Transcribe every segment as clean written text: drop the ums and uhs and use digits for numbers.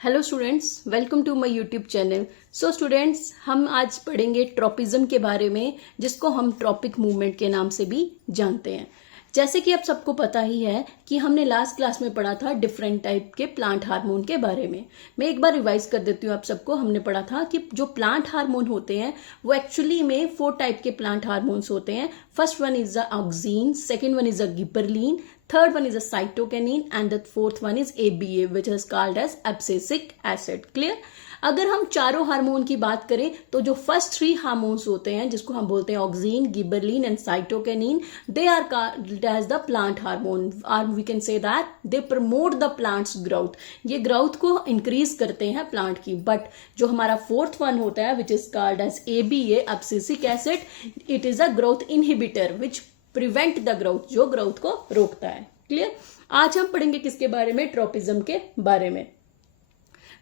Hello students, welcome to my YouTube channel. So students, हम आज पढ़ेंगे ट्रॉपिज्म के बारे में, जिसको हम ट्रॉपिक मूवमेंट के नाम से भी जानते हैं। जैसे कि आप सबको पता ही है कि हमने लास्ट क्लास में पढ़ा था डिफरेंट टाइप के प्लांट हार्मोन के बारे में। मैं एक बार रिवाइज कर देती हूँ आप सबको। हमने पढ़ा था कि जो प्लांट हार्मोन होते हैं वो एक्चुअली में 4 टाइप के प्लांट हार्मोन्स होते हैं। First one is the oxygen, second one is the gibberellin, third one is a cytokinin and the fourth one is ABA which is called as abscisic acid. Clear? अगर हम चारों hormone की बात करें तो जो फर्स्ट 3 हार्मोन्स होते हैं, जिसको हम बोलते हैं auxin, gibberellin and cytokinin, they are called as the plant hormone, और we can say that they promote the plants growth. ये ग्रोथ को इंक्रीज करते हैं प्लांट की। बट जो हमारा फोर्थ वन होता है which is called as ABA, abscisic acid, it is a growth inhibitor which prevent the growth, जो ग्रोथ को रोकता है। क्लियर? आज हम पढ़ेंगे किसके बारे में? ट्रॉपिज्म के बारे में।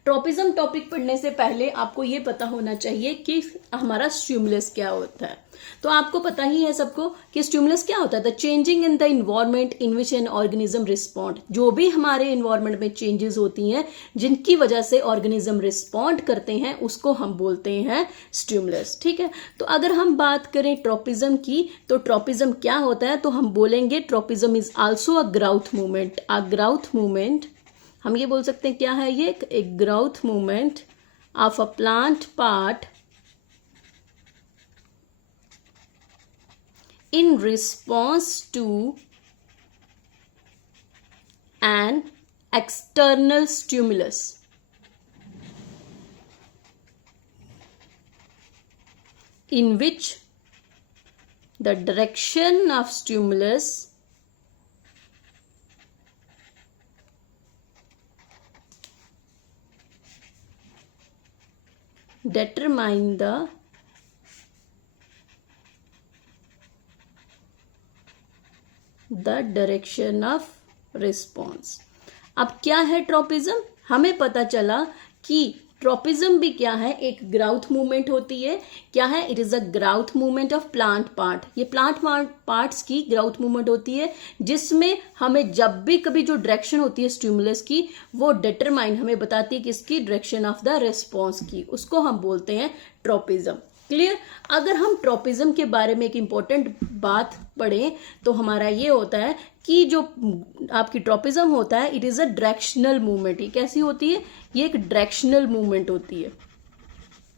ट्रॉपिज्म टॉपिक पढ़ने से पहले आपको ये पता होना चाहिए कि हमारा स्टिमुलस क्या होता है। तो आपको पता ही है सबको कि स्टिमुलस क्या होता है। The changing in the environment in which an organism respond, जो भी हमारे इन्वायरमेंट में चेंजेस होती हैं जिनकी वजह से ऑर्गेनिज्म रिस्पॉन्ड करते हैं, उसको हम बोलते हैं स्टिमुलस। ठीक है, तो अगर हम बात करें ट्रॉपिज्म की, तो ट्रॉपिज्म क्या होता है, तो हम बोलेंगे tropism is also a growth movement. A growth movement, हम ये बोल सकते हैं क्या है ये, एक growth movement of a plant part in response to an external stimulus. In which the direction of stimulus determine the direction of response. अब क्या है ट्रॉपिज्म? हमें पता चला कि ट्रॉपिज्म भी क्या है, एक ग्राउथ मूवमेंट होती है। क्या है? It is a growth movement of plant part. ये प्लांट पार्ट्स की ग्राउथ मूवमेंट होती है, जिसमें हमें जब भी कभी जो डायरेक्शन होती है स्टिमुलस की, वो डिटरमाइन हमें बताती है किसकी, डायरेक्शन ऑफ द रिस्पॉन्स की, उसको हम बोलते हैं ट्रॉपिज्म। क्लियर? अगर हम ट्रॉपिज्म के बारे में एक इंपॉर्टेंट बात पढ़ें तो हमारा ये होता है कि जो आपकी ट्रॉपिज्म होता है, it is a directional movement. ये कैसी होती है? ये एक डायरेक्शनल मूवमेंट होती है।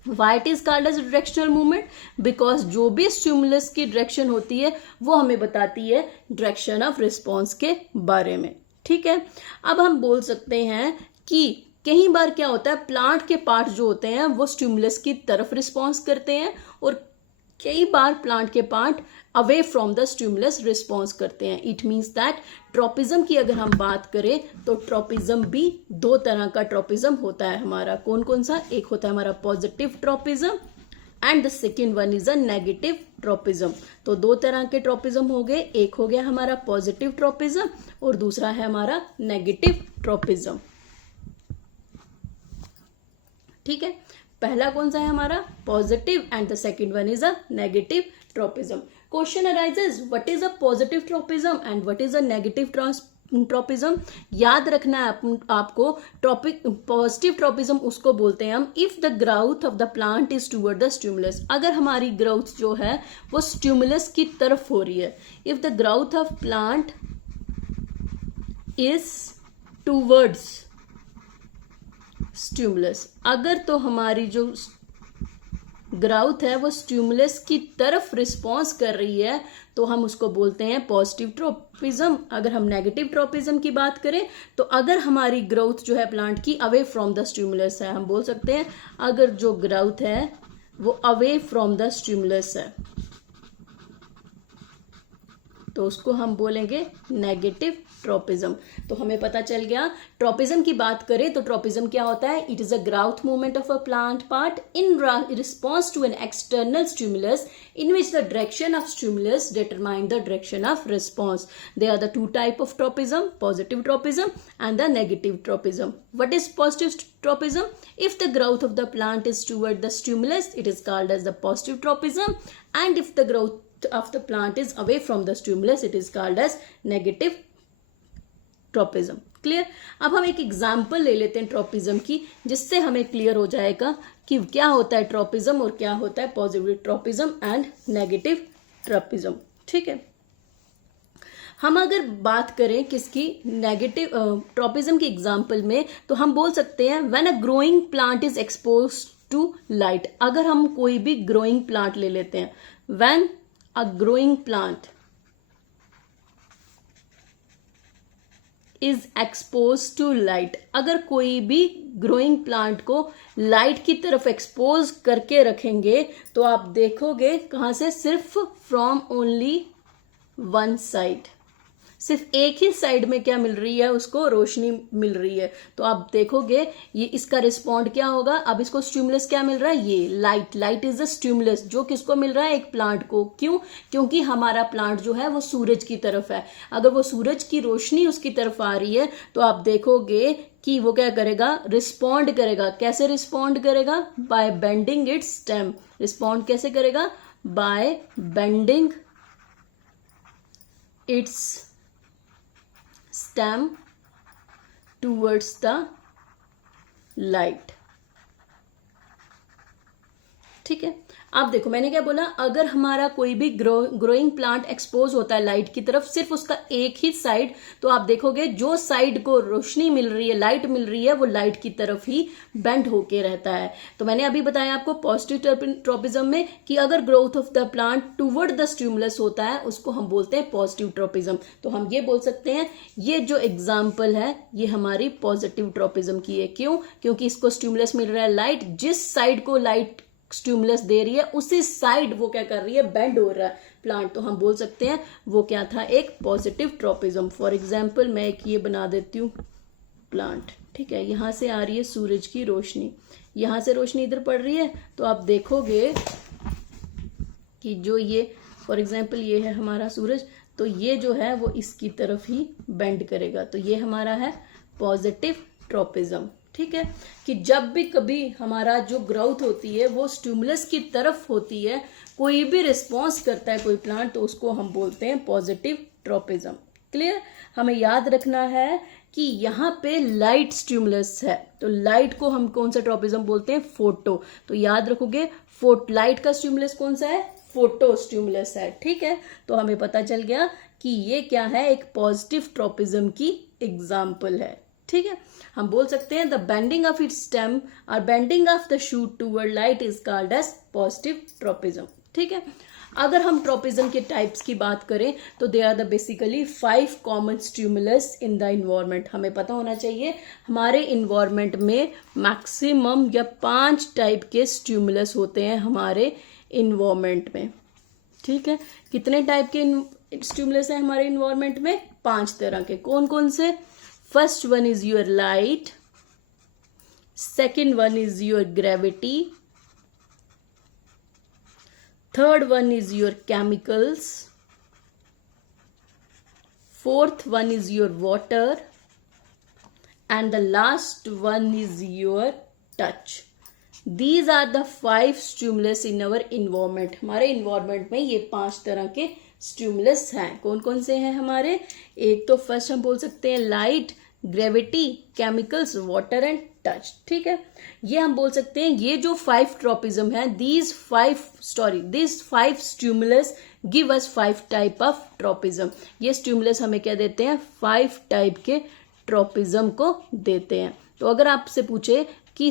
Why it is called as directional movement? Because जो भी स्टिमुलस की डायरेक्शन होती है वो हमें बताती है डायरेक्शन ऑफ रिस्पॉन्स के बारे में। ठीक है, अब हम बोल सकते हैं कि कई बार क्या होता है, प्लांट के पार्ट जो होते हैं वो स्टिमुलस की तरफ रिस्पॉन्स करते हैं, और कई बार प्लांट के part away from the stimulus response करते हैं। इट मीन्स दैट ट्रॉपिज्म की अगर हम बात करें तो ट्रॉपिज्म भी 2 तरह का ट्रॉपिज्म होता है हमारा। कौन कौन सा? एक होता है हमारा positive tropism and the second one is a negative tropism. तो 2 तरह के ट्रॉपिज्म हो गए, एक हो गया हमारा पॉजिटिव ट्रॉपिज्म और दूसरा है हमारा नेगेटिव ट्रॉपिज्म। ठीक है, पहला कौन सा है हमारा? Positive, and the second one is a negative tropism. Question arises, what is a positive tropism and what is a negative tropism? याद रखना है आपको, पॉजिटिव ट्रॉपिज्म उसको बोलते हैं हम if the growth of the plant is toward the stimulus. अगर हमारी ग्रोथ जो है वो स्टिमुलस की तरफ हो रही है। If the growth of plant is towards stimulus, अगर तो हमारी जो ग्रोथ है वो स्टिमुलस की तरफ रिस्पॉन्स कर रही है तो हम उसको बोलते हैं पॉजिटिव ट्रॉपिज्म। अगर हम नेगेटिव ट्रॉपिज्म की बात करें तो अगर हमारी ग्रोथ जो है प्लांट की अवे फ्रॉम द स्टिमुलस है, हम बोल सकते हैं अगर जो ग्रोथ है वो अवे फ्रॉम द स्टिमुलस है तो उसको हम बोलेंगे नेगेटिव ट्रॉपिज्म। तो हमें पता चल गया, ट्रॉपिज्म की बात करें तो ट्रॉपिज्म क्या होता है? It is a growth movement of a plant part in response to an external stimulus in which the direction of stimulus determine the direction of response. They are the 2 type of tropism, positive tropism and the negative tropism. What is positive tropism? If the growth of the plant is toward the stimulus, it is called as the positive tropism, and if the growth of the plant is away from the stimulus, it is called as negative tropism. Clear. अब हम एक example ले लेते हैं tropism की, जिससे हमें clear हो जाएगा कि क्या होता है ट्रॉपिज्म और क्या होता है positive tropism and negative tropism. ठीक है, हम अगर बात करें किसकी, नेगेटिव ट्रॉपिज्म की एग्जाम्पल में, तो हम बोल सकते हैं when a growing plant is expose to light. अगर हम कोई भी ग्रोइंग प्लांट ले लेते हैं, when a growing plant is expose to light, अगर कोई भी ग्रोइंग प्लांट को लाइट की तरफ एक्सपोज करके रखेंगे तो आप देखोगे कहां से, सिर्फ फ्रॉम ओनली वन साइड, सिर्फ एक ही साइड में क्या मिल रही है, उसको रोशनी मिल रही है। तो आप देखोगे ये इसका रिस्पॉन्ड क्या होगा। अब इसको स्टिमुलस क्या मिल रहा है, ये light. Light is the stimulus, जो किसको मिल रहा है, एक प्लांट को। क्यों, क्योंकि हमारा प्लांट जो है वो सूरज की तरफ है। अगर वो सूरज की रोशनी उसकी तरफ आ रही है तो आप देखोगे कि वो क्या करेगा, रिस्पॉन्ड करेगा। कैसे रिस्पॉन्ड करेगा, by bending its stem. Respond कैसे करेगा, by bending its stem towards the light। ठीक है, आप देखो मैंने क्या बोला, अगर हमारा कोई भी ग्रोइंग प्लांट एक्सपोज होता है लाइट की तरफ, सिर्फ उसका एक ही साइड, तो आप देखोगे जो साइड को रोशनी मिल रही है, लाइट मिल रही है, वो लाइट की तरफ ही बेंड होके रहता है। तो मैंने अभी बताया आपको पॉजिटिव ट्रॉपिज्म में कि अगर growth of the plant toward the stimulus होता है, उसको हम बोलते हैं पॉजिटिव ट्रॉपिज्म। तो हम ये बोल सकते हैं ये जो एग्जाम्पल है ये हमारी पॉजिटिव ट्रॉपिज्म की है। क्यों, क्योंकि इसको स्टिमुलस मिल रहा है लाइट, जिस साइड को लाइट स्टिमुलस दे रही है उसी साइड वो क्या कर रही है, बेंड हो रहा है प्लांट। तो हम बोल सकते हैं वो क्या था, एक पॉजिटिव ट्रॉपिज्म। फॉर एग्जाम्पल मैं एक ये बना देती हूँ प्लांट। ठीक है, यहां से आ रही है सूरज की रोशनी, यहां से रोशनी इधर पड़ रही है, तो आप देखोगे कि जो ये फॉर एग्जाम्पल ये है हमारा सूरज, तो ये जो है वो इसकी तरफ ही बेंड करेगा। तो ये हमारा है पॉजिटिव ट्रॉपिज्म। ठीक है, कि जब भी कभी हमारा जो ग्रोथ होती है वो स्टिमुलस की तरफ होती है, कोई भी रिस्पॉन्स करता है कोई प्लांट, तो उसको हम बोलते हैं पॉजिटिव ट्रॉपिज्म। क्लियर, हमें याद रखना है कि यहाँ पे लाइट स्टिमुलस है, तो लाइट को हम कौन सा ट्रॉपिज्म बोलते हैं, फोटो। तो याद रखोगे लाइट का स्टिमुलस कौन सा है, फोटो स्टिमुलस है। ठीक है, तो हमें पता चल गया कि ये क्या है, एक पॉजिटिव ट्रॉपिज्म की एग्जाम्पल है। ठीक है, हम बोल सकते हैं the bending of its stem और bending of the shoot toward light is called as positive tropism. ठीक है, अगर हम ट्रॉपिज्म के टाइप्स की बात करें तो they are the basically 5 common stimulus in the environment. हमें पता होना चाहिए हमारे इन्वायरमेंट में मैक्सिमम या 5 टाइप के स्टिमुलस होते हैं हमारे इन्वायरमेंट में। ठीक है, कितने टाइप के स्टिमुलस है हमारे इन्वायरमेंट में, 5 तरह के। कौन कौन से, first one is your light, second one is your gravity, third one is your chemicals, fourth one is your water, and the last one is your touch. These are the 5 stimulus in our environment। हमारे environment में ये 5 तरह के stimulus हैं। कौन कौन से हैं हमारे, एक तो फर्स्ट हम बोल सकते हैं light, gravity, chemicals, water and touch. ठीक है, ये हम बोल सकते हैं ये जो 5 ट्रॉपिज्म है, these 5 stimulus give us 5 type of tropism. ये स्टिमुलस हमें क्या देते हैं, 5 टाइप के ट्रॉपिज्म को देते हैं। तो अगर आपसे पूछे कि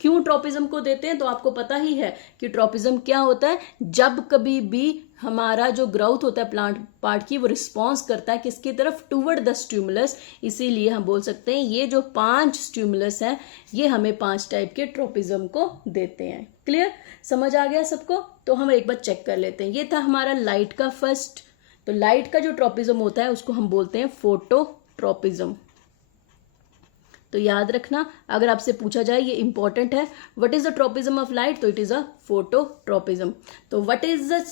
क्यों ट्रॉपिज्म को देते हैं, तो आपको पता ही है कि ट्रॉपिज्म क्या होता है, जब कभी भी हमारा जो ग्रोथ होता है प्लांट पार्ट की, वो रिस्पॉन्स करता है किसकी तरफ, टूवर्ड द स्टिमुलस। इसीलिए हम बोल सकते हैं ये जो 5 स्टिमुलस हैं ये हमें 5 टाइप के ट्रॉपिज्म को देते हैं। क्लियर, समझ आ गया सबको। तो हम एक बार चेक कर लेते हैं। ये था हमारा लाइट का फर्स्ट। तो लाइट का जो ट्रॉपिज्म होता है उसको हम बोलते हैं फोटो ट्रॉपिज्म। तो याद रखना, अगर आपसे पूछा जाए, ये इंपॉर्टेंट है, what is the tropism of light, तो it is a photo tropism. तो व्हाट इज द,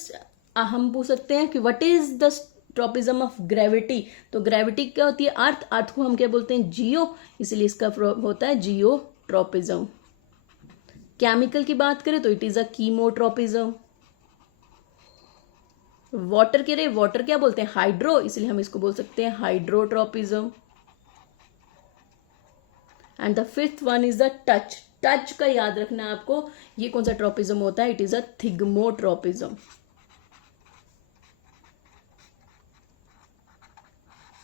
हम पूछ सकते हैं कि what is the tropism of gravity. तो ग्रेविटी क्या होती है, अर्थ। अर्थ को हम क्या बोलते हैं, जियो, इसलिए इसका होता है जियो ट्रॉपिज्म। केमिकल की बात करें तो it is a chemotropism. Water के लिए वाटर क्या बोलते हैं, हाइड्रो, इसलिए हम इसको बोल सकते हैं hydrotropism. And the fifth one is the touch. Touch का याद रखना है आपको, ये कौन सा ट्रोपिज्म होता है, इट इज अ थिग्मोट्रोपिज्म।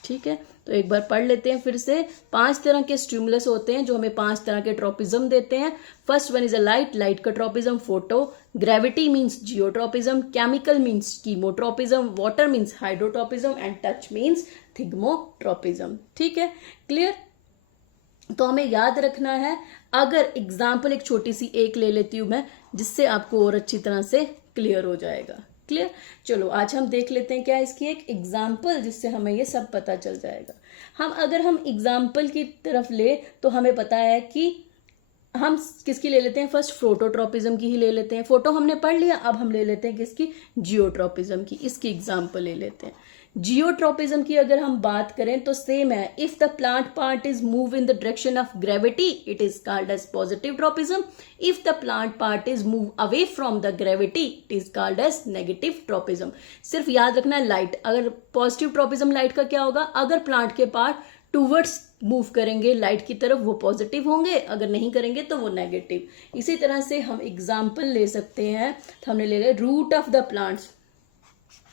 ठीक है, तो एक बार पढ़ लेते हैं फिर से। 5 तरह के स्टिमुलस होते हैं जो हमें 5 तरह के ट्रोपिज्म देते हैं। First one is a light, light का tropism photo, gravity means geotropism, chemical means chemotropism, water means hydrotropism and touch means thigmotropism. ठीक है, क्लियर। तो हमें याद रखना है, अगर एग्जाम्पल एक छोटी सी एक ले लेती हूं मैं, जिससे आपको और अच्छी तरह से क्लियर हो जाएगा। क्लियर, चलो आज हम देख लेते हैं क्या इसकी एक एग्जाम्पल, जिससे हमें ये सब पता चल जाएगा। अगर हम एग्जाम्पल की तरफ ले तो हमें पता है कि हम किसकी ले लेते हैं, फर्स्ट फोटोट्रोपिज्म की ही ले लेते हैं। फोटो हमने पढ़ लिया, अब हम ले लेते हैं किसकी, जियोट्रोपिज्म की। इसकी एग्जाम्पल ले लेते हैं। जियोट्रोपिज्म की अगर हम बात करें तो सेम है, if the plant part is move in the direction of gravity it is called as positive tropism, if the plant part is move away from the gravity it is called as negative tropism. सिर्फ याद रखना है light, अगर positive tropism light का क्या होगा, अगर plant के पार्ट टूवर्ड्स मूव करेंगे लाइट की तरफ वो पॉजिटिव होंगे, अगर नहीं करेंगे तो वो नेगेटिव। इसी तरह से हम एग्जाम्पल ले सकते हैं, तो हमने ले लिया रूट ऑफ द प्लांट्स,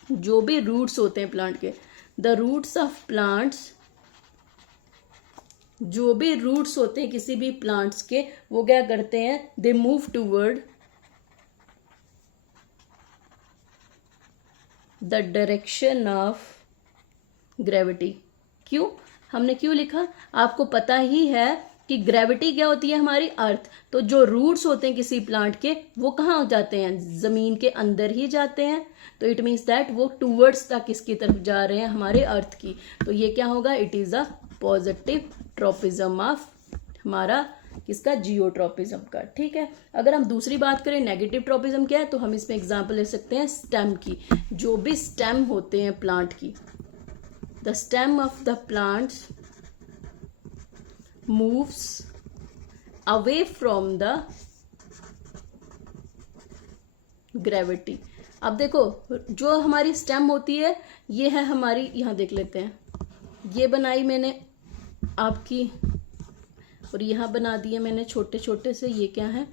जो भी रूट्स होते हैं प्लांट के, द रूट्स ऑफ प्लांट्स, जो भी रूट्स होते हैं किसी भी प्लांट्स के, वो क्या करते हैं, they move toward the direction of gravity. क्यों, हमने क्यों लिखा, आपको पता ही है कि ग्रेविटी क्या होती है, हमारी अर्थ। तो जो रूट्स होते हैं किसी प्लांट के वो कहाँ जाते हैं, जमीन के अंदर ही जाते हैं। तो इट मीन्स दैट वो टूवर्ड्स तक किसकी तरफ जा रहे हैं, हमारे अर्थ की। तो ये क्या होगा, it is a positive tropism of हमारा किसका, जियोट्रोपिज्म का। ठीक है, अगर हम दूसरी बात करें नेगेटिव ट्रोपिज्म क्या है, तो हम इसमें एग्जाम्पल ले सकते हैं स्टेम की। जो भी स्टेम होते हैं प्लांट की, the stem of the plants moves away from the gravity। अब देखो जो हमारी स्टेम होती है ये है हमारी, यहां देख लेते हैं, ये बनाई मैंने आपकी, और यहां बना दिए मैंने छोटे छोटे से, ये क्या है,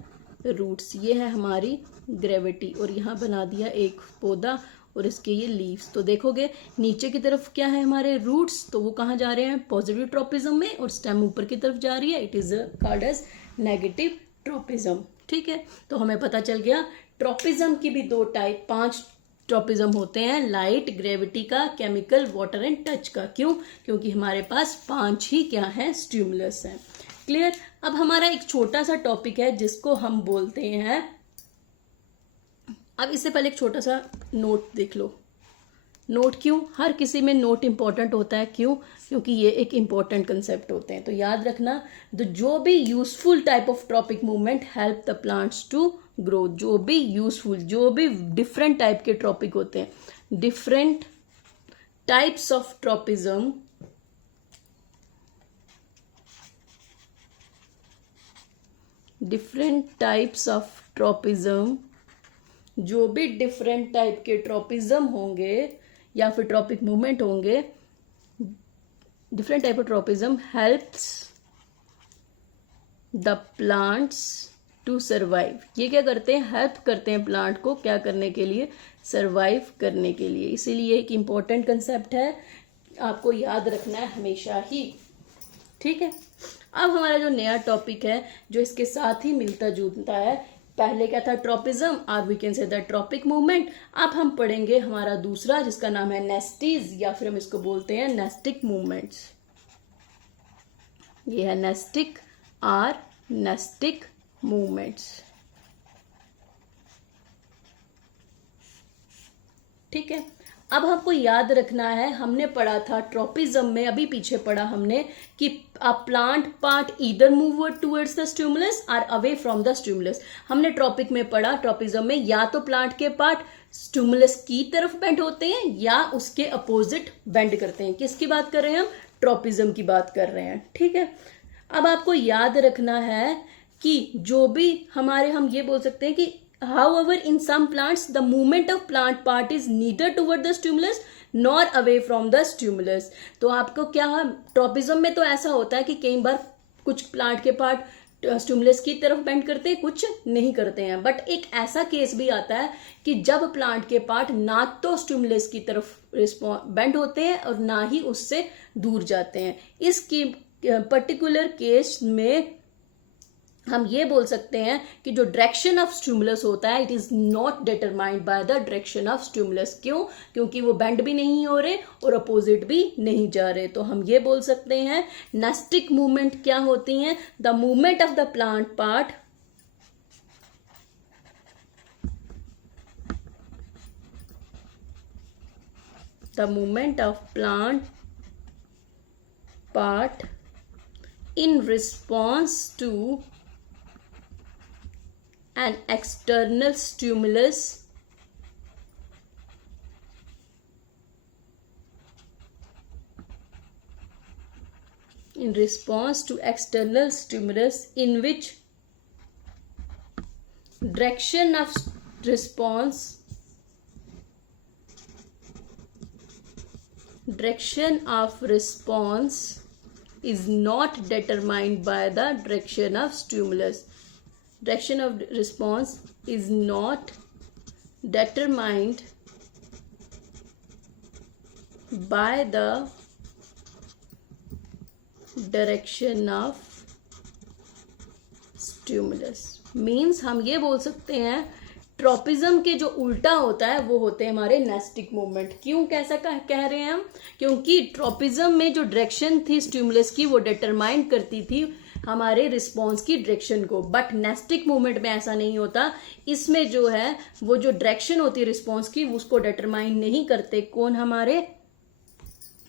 रूट्स। ये है हमारी ग्रेविटी, और यहां बना दिया एक पौधा और इसके ये लीव्स। तो देखोगे नीचे की तरफ क्या है, हमारे रूट्स, तो वो कहाँ जा रहे हैं, पॉजिटिव ट्रोपिज्म में, और स्टेम ऊपर की तरफ जा रही है, it is called as negative tropism. ठीक है, तो हमें पता चल गया ट्रोपिज्म की भी 2 टाइप, 5 ट्रोपिज्म होते हैं, लाइट, ग्रेविटी का, केमिकल, वाटर एंड टच का। क्यों, क्योंकि हमारे पास 5 ही क्या है, स्टिमुलस हैं। क्लियर। अब हमारा एक छोटा सा टॉपिक है जिसको हम बोलते हैं, अब इससे पहले एक छोटा सा नोट देख लो। नोट क्यों, हर किसी में नोट इंपॉर्टेंट होता है, क्यों, क्योंकि ये एक इंपॉर्टेंट कंसेप्ट होते हैं। तो याद रखना, जो भी useful type of tropic movement help the plants to grow, जो भी यूजफुल, जो भी डिफरेंट टाइप के ट्रॉपिक होते हैं, different types of tropism, different types of tropism, जो भी डिफरेंट टाइप के ट्रॉपिज्म होंगे या फिर ट्रॉपिक मूवमेंट होंगे, different type of tropism helps the plants to survive. ये क्या करते हैं, हेल्प करते हैं प्लांट को क्या करने के लिए, सर्वाइव करने के लिए। इसीलिए एक इंपॉर्टेंट कंसेप्ट है, आपको याद रखना है हमेशा ही। ठीक है, अब हमारा जो नया टॉपिक है जो इसके साथ ही मिलता जुलता है, पहले क्या था, ट्रॉपिज्म, और we can say the tropic movement. अब हम पढ़ेंगे हमारा दूसरा जिसका नाम है नेस्टीज, या फिर हम इसको बोलते हैं नेस्टिक मूवमेंट्स। ये है नेस्टिक और नेस्टिक मूवमेंट्स। ठीक है, अब हमको याद रखना है, हमने पढ़ा था ट्रॉपिज्म में, अभी पीछे पढ़ा हमने कि अ plant part either move towards the stimulus और अवे फ्रॉम द स्टिमुलस। हमने ट्रॉपिक में पढ़ा, ट्रॉपिज्म में या तो प्लांट के पार्ट स्टिमुलस की तरफ बेंड होते हैं या उसके अपोजिट बेंड करते हैं। किसकी बात कर रहे हैं हम, ट्रॉपिज्म की बात कर रहे हैं। ठीक है, अब आपको याद रखना है कि जो भी हमारे, हम ये बोल सकते हैं कि however in some plants the movement of plant part is neither toward the stimulus nor away from the stimulus। तो आपको क्या है, ट्रॉपिज्म में तो ऐसा होता है कि कई बार कुछ प्लांट के पार्ट स्टिमुलस की तरफ बेंड करते हैं, कुछ नहीं करते हैं। बट एक ऐसा केस भी आता है कि जब प्लांट के पार्ट ना तो स्टिमुलस की तरफ बेंड होते हैं और ना ही उससे दूर जाते हैं। इस पर्टिकुलर केस में हम ये बोल सकते हैं कि जो डायरेक्शन ऑफ स्टिमुलस होता है it is not determined by the direction of stimulus. क्यों? क्योंकि वो बेंड भी नहीं हो रहे और अपोजिट भी नहीं जा रहे। तो हम ये बोल सकते हैं नेस्टिक मूवमेंट क्या होती हैं? The movement of the plant part in response to an external stimulus in which direction of response is not determined by the direction of stimulus. Direction of response is not determined by the direction of stimulus. Means हम ये बोल सकते हैं tropism के जो उल्टा होता है वो होते हैं हमारे नेस्टिक मूवमेंट। क्यों कैसा कह रहे हैं हम? क्योंकि ट्रॉपिज्म में जो डायरेक्शन थी स्टिमुलस की वो डिटरमाइन करती थी हमारे रिस्पॉन्स की डायरेक्शन को। बट नेस्टिक मूवमेंट में ऐसा नहीं होता। इसमें जो है वो जो डायरेक्शन होती है रिस्पॉन्स की उसको डिटरमाइन नहीं करते। कौन?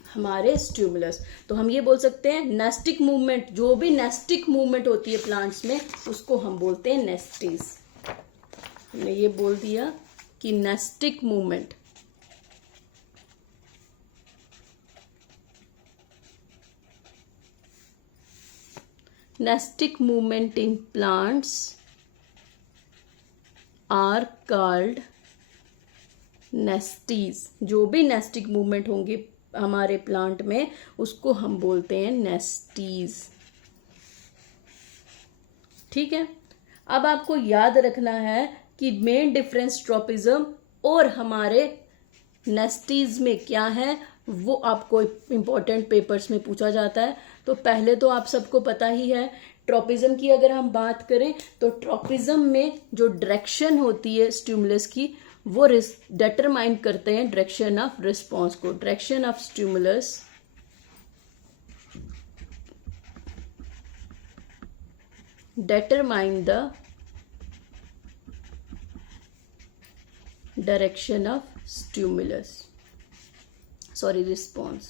हमारे स्टिमुलस। तो हम ये बोल सकते हैं नेस्टिक मूवमेंट, जो भी नेस्टिक मूवमेंट होती है प्लांट्स में उसको हम बोलते हैं नेस्टीज। हमने ये बोल दिया कि nastic movement in plants are called nesties। जो भी नेस्टिक मूवमेंट होंगे हमारे प्लांट में उसको हम बोलते हैं नेस्टीज। ठीक है। अब आपको याद रखना है कि मेन डिफरेंस ट्रॉपिज्म और हमारे नेस्टीज में क्या है, वो आपको इंपॉर्टेंट पेपर्स में पूछा जाता है। तो पहले तो आप सबको पता ही है ट्रॉपिज्म की अगर हम बात करें तो ट्रॉपिज्म में जो डायरेक्शन होती है स्टिमुलस की वो डिटरमाइन करते हैं डायरेक्शन ऑफ रिस्पॉन्स को। Direction of stimulus determine the direction of response।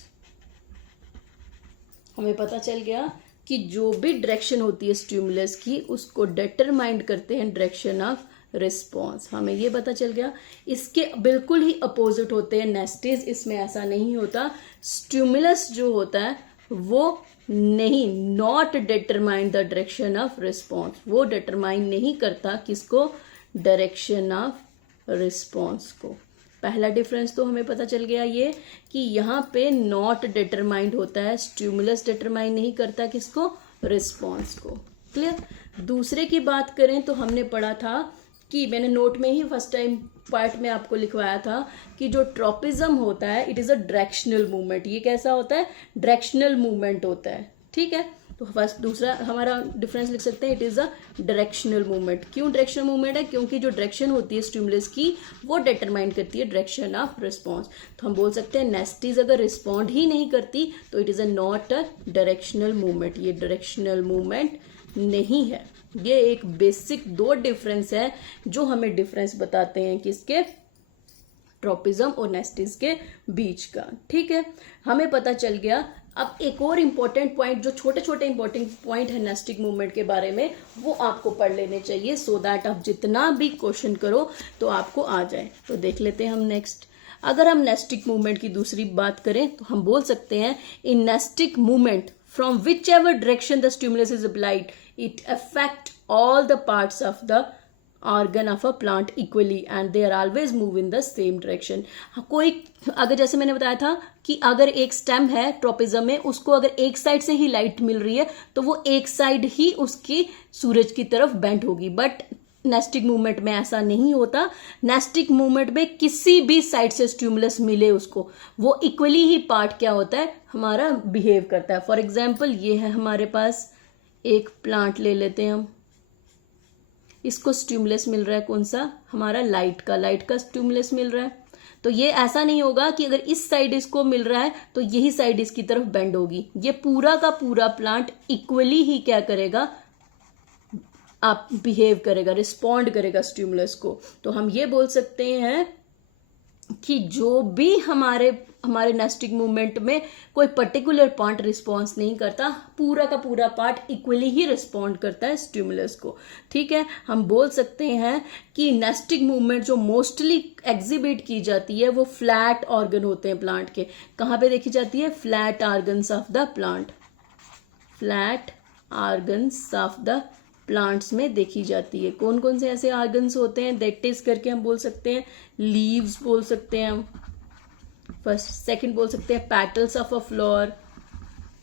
हमें पता चल गया कि जो भी डायरेक्शन होती है स्टिमुलस की उसको डिटरमाइन करते हैं डायरेक्शन ऑफ रिस्पॉन्स। हमें ये पता चल गया। इसके बिल्कुल ही अपोजिट होते हैं नेस्टीज। इसमें ऐसा नहीं होता। स्टिमुलस जो होता है वो नहीं, not determine the direction of response. वो डिटरमाइन नहीं करता किसको? डायरेक्शन ऑफ रिस्पॉन्स को। पहला डिफरेंस तो हमें पता चल गया ये कि यहाँ पे नॉट डिटरमाइंड होता है, स्टिमुलस डिटरमाइन नहीं करता किसको? रिस्पॉन्स को। क्लियर। दूसरे की बात करें तो हमने पढ़ा था कि मैंने नोट में ही फर्स्ट टाइम पार्ट में आपको लिखवाया था कि जो ट्रॉपिज्म होता है it is a directional movement. ये कैसा होता है? डायरेक्शनल मूवमेंट होता है। ठीक है। तो फर्स्ट दूसरा हमारा डिफरेंस लिख सकते हैं it is a directional movement. क्यों डायरेक्शनल मूवमेंट है? क्योंकि जो डायरेक्शन होती है स्टिमुलस की वो डिटरमाइन करती है डायरेक्शन ऑफ रिस्पॉन्स। तो हम बोल सकते हैं नेस्टीज अगर रिस्पॉन्ड ही नहीं करती तो it is a not a directional movement. ये डायरेक्शनल मूवमेंट नहीं है। ये एक बेसिक दो डिफरेंस है जो हमें डिफरेंस बताते हैं किसके? ट्रॉपिज्म और नेस्टीज के बीच का। ठीक है। हमें पता चल गया। अब एक और इम्पोर्टेंट पॉइंट, जो छोटे छोटे इंपॉर्टेंट पॉइंट है नेस्टिक मूवमेंट के बारे में, वो आपको पढ़ लेने चाहिए सो दैट आप जितना भी क्वेश्चन करो तो आपको आ जाए। तो देख लेते हैं हम नेक्स्ट। अगर हम नेस्टिक मूवमेंट की दूसरी बात करें तो हम बोल सकते हैं in nastic movement from whichever direction the stimulus is applied it affect all the parts of the organ of a plant equally and they are always move in the same direction. कोई अगर जैसे मैंने बताया था कि अगर एक stem है ट्रोपिज्म में, उसको अगर एक साइड से ही लाइट मिल रही है तो वो एक साइड ही उसकी सूरज की तरफ बेंड होगी, बट नेस्टिक मूवमेंट में ऐसा नहीं होता. नेस्टिक मूवमेंट में किसी भी साइड से स्टिमुलस मिले उसको, वो इक्वली ही पार्ट क्या होता है हमारा बिहेव करता है. फॉर एग्जाम्पल ये है हमारे पास एक प्लांट ले लेते हैं हम, इसको स्टिमुलस मिल रहा है कौन सा, हमारा लाइट का स्टिमुलस मिल रहा है. तो ये ऐसा नहीं होगा कि अगर इस साइड इसको मिल रहा है तो यही साइड इसकी तरफ बेंड होगी. ये पूरा का पूरा प्लांट इक्वली ही क्या करेगा, आप बिहेव करेगा, रिस्पॉन्ड करेगा स्टिमुलस को. तो हम ये बोल सकते हैं कि जो भी हमारे नेस्टिक मूवमेंट में कोई पर्टिकुलर पार्ट रिस्पॉन्स नहीं करता, पूरा का पूरा पार्ट इक्वली ही रिस्पॉन्ड करता है स्टिमुलस को. ठीक है, हम बोल सकते हैं कि नेस्टिक मूवमेंट जो मोस्टली एग्जिबिट की जाती है वो फ्लैट ऑर्गन होते हैं प्लांट के. कहाँ पे देखी जाती है, flat organs of the plant, flat organs of the plants में देखी जाती है. कौन कौन से ऐसे ऑर्गन्स होते हैं, दैट इज करके हम बोल सकते हैं लीव्स बोल सकते हैं हम, फर्स्ट सेकंड बोल सकते हैं petals of a flower,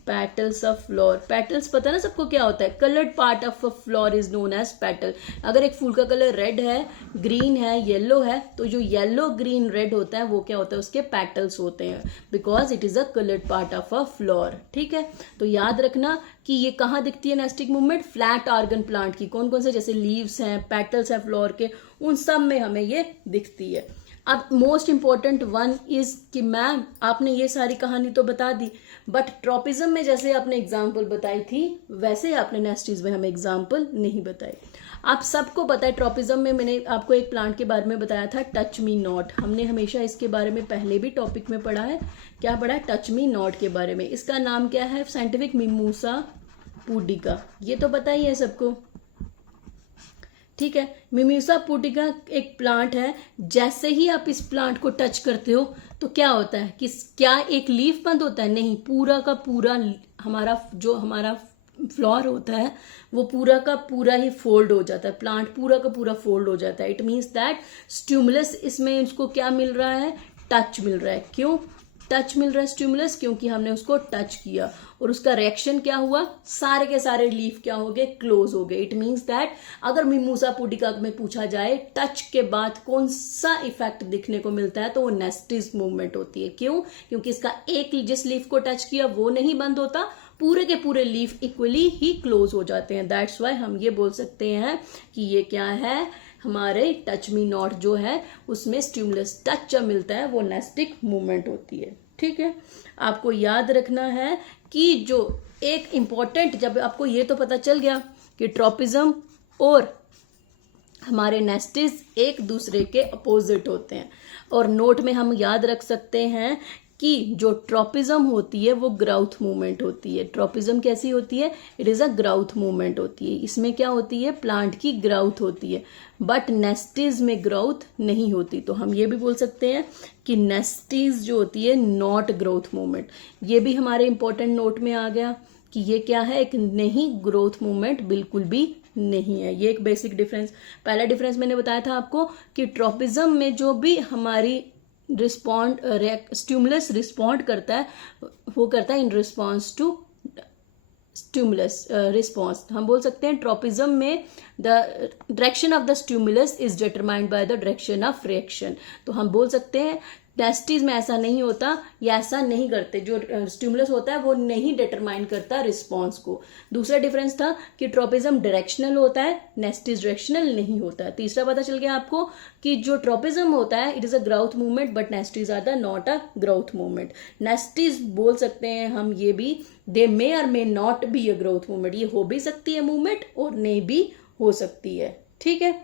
petals of flower. Petals पता है ना सबको क्या होता है, coloured part of a flower is known as petal. अगर एक फूल का कलर रेड है, ग्रीन है, येलो है, तो जो येलो ग्रीन रेड होता है वो क्या होता है, उसके पेटल्स होते हैं, because it is a coloured part of a flower. ठीक है, तो याद रखना कि ये कहाँ दिखती है nastic movement, flat organ plant की. कौन कौन से, जैसे लीव्स हैं, पेटल्स हैं फ्लावर के, उन सब में हमें ये दिखती है. अब मोस्ट इंपॉर्टेंट वन इज कि मैम आपने ये सारी कहानी तो बता दी, बट ट्रोपिज्म में जैसे आपने एग्जाम्पल बताई थी वैसे आपने नेस्टीज में हमें एग्जाम्पल नहीं बताई. आप सबको पता है ट्रोपिज्म में मैंने आपको एक प्लांट के बारे में बताया था, टच मी नॉट. हमने हमेशा इसके बारे में पहले भी टॉपिक में पढ़ा है. क्या पढ़ा है, टच मी नॉट के बारे में. इसका नाम क्या है साइंटिफिक, मिमूसा पुडिका. ये तो पता ही है सबको. ठीक है, मिमूसा पुडिका एक प्लांट है. जैसे ही आप इस प्लांट को टच करते हो तो क्या होता है कि क्या एक लीफ बंद होता है, नहीं, पूरा का पूरा हमारा फ्लावर होता है वो पूरा का पूरा ही फोल्ड हो जाता है. प्लांट पूरा का पूरा फोल्ड हो जाता है. इट मीन्स दैट स्टिमुलस इसमें उसको क्या मिल रहा है, टच मिल रहा है. क्यों टच मिल रहा है स्टिमुलस, क्योंकि हमने उसको टच किया और उसका रिएक्शन क्या हुआ, सारे के सारे लीफ क्या हो गए, क्लोज हो गए. इट मीन्स दैट अगर मिमूसा पुडिका में पूछा जाए टच के बाद कौन सा इफेक्ट दिखने को मिलता है तो वो नेस्टिज मूवमेंट होती है. क्यों, क्योंकि इसका एक जिस लीफ को टच किया वो नहीं बंद होता, पूरे के पूरे लीफ इक्वली ही क्लोज हो जाते हैं. दैट्स वाई हम ये बोल सकते हैं कि ये क्या है, हमारे टच मी नॉट जो है उसमें स्टिमुलस टच जब मिलता है वो नेस्टिक मूवमेंट होती है. ठीक है, आपको याद रखना है कि जो एक इम्पॉर्टेंट, जब आपको ये तो पता चल गया कि ट्रोपिज्म और हमारे नेस्टिज एक दूसरे के अपोजिट होते हैं, और नोट में हम याद रख सकते हैं कि जो ट्रोपिज्म होती है वो ग्राउथ मूवमेंट होती है. ट्रोपिज्म कैसी होती है, it is a growth movement होती है. इसमें क्या होती है, प्लांट की ग्राउथ होती है, बट नेस्टिज में ग्रोथ नहीं होती. तो हम ये भी बोल सकते हैं कि नेस्टिज जो होती है नॉट ग्रोथ मूवमेंट. ये भी हमारे इंपॉर्टेंट नोट में आ गया कि ये क्या है, एक नहीं ग्रोथ मूवमेंट बिल्कुल भी नहीं है. ये एक बेसिक डिफरेंस. पहला डिफरेंस मैंने बताया था आपको कि ट्रोपिज्म में जो भी हमारी स्टिमुलस रिस्पॉन्ड करता है वो करता है in response to stimulus response. हम बोल सकते हैं ट्रोपिज्म में the direction of the stimulus is determined by the direction of reaction. तो हम बोल सकते हैं नेस्टीज में ऐसा नहीं होता, या ऐसा नहीं करते. जो स्टिमुलस होता है वो नहीं डिटरमाइन करता रिस्पॉन्स को. दूसरा डिफरेंस था कि ट्रोपिज्म डायरेक्शनल होता है, नेस्टीज डायरेक्शनल नहीं होता है. तीसरा पता चल गया आपको कि जो ट्रोपिज्म होता है it is a growth movement but nasties are the not a growth movement. Nasties बोल सकते हैं हम ये भी, they may or may not be a growth movement. ये हो भी सकती है मूवमेंट और नहीं भी हो सकती है. ठीक है,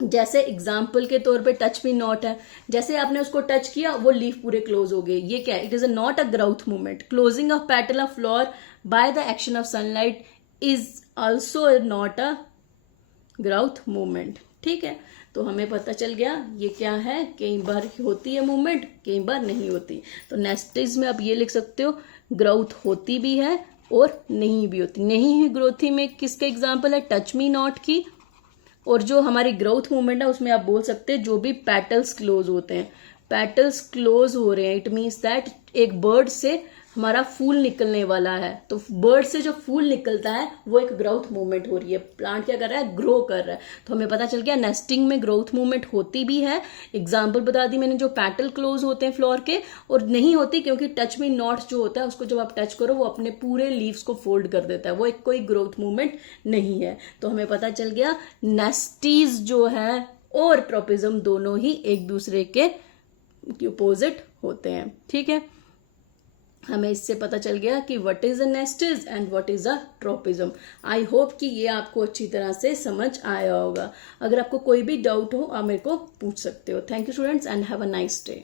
जैसे एग्जाम्पल के तौर पे टच मी नॉट है, जैसे आपने उसको टच किया वो लीफ पूरे क्लोज हो गए. ये क्या है, it is a not a growth movement. Closing of petal of flower by the action of sunlight is also not a growth movement. ठीक है, तो हमें पता चल गया ये क्या है, कई बार होती है मूवमेंट, कई बार नहीं होती. तो नेस्टिज में आप ये लिख सकते हो ग्राउथ होती भी है और नहीं भी होती. नहीं ही ग्रोथी में किसका एग्जाम्पल है, टच मी नॉट की. और जो हमारी ग्रोथ मूवमेंट है उसमें आप बोल सकते हैं जो भी पेटल्स क्लोज होते हैं, पेटल्स क्लोज हो रहे हैं, इट मीन्स दैट एक बर्ड से हमारा फूल निकलने वाला है, तो बर्ड से जो फूल निकलता है वो एक ग्रोथ मूवमेंट हो रही है, प्लांट क्या कर रहा है, ग्रो कर रहा है। तो हमें पता चल गया नेस्टिंग में ग्रोथ मूवमेंट होती भी है। एग्जाम्पल बता दी मैंने, जो पेटल क्लोज होते हैं फ्लावर के, और नहीं होती क्योंकि टच मी नॉट जो होता है उसको जब आप टच करो वो अपने पूरे लीव्स को फोल्ड कर देता है, वो एक कोई ग्रोथ मूवमेंट नहीं है। तो हमें पता चल गया नेस्टीज जो है और ट्रोपिज्म दोनों ही एक दूसरे के अपोजिट होते हैं। ठीक है, हमें इससे पता चल गया कि what is a nasties and what is a tropism. I hope कि ये आपको अच्छी तरह से समझ आया होगा। अगर आपको कोई भी डाउट हो आप मेरे को पूछ सकते हो। Thank you students and have a nice day.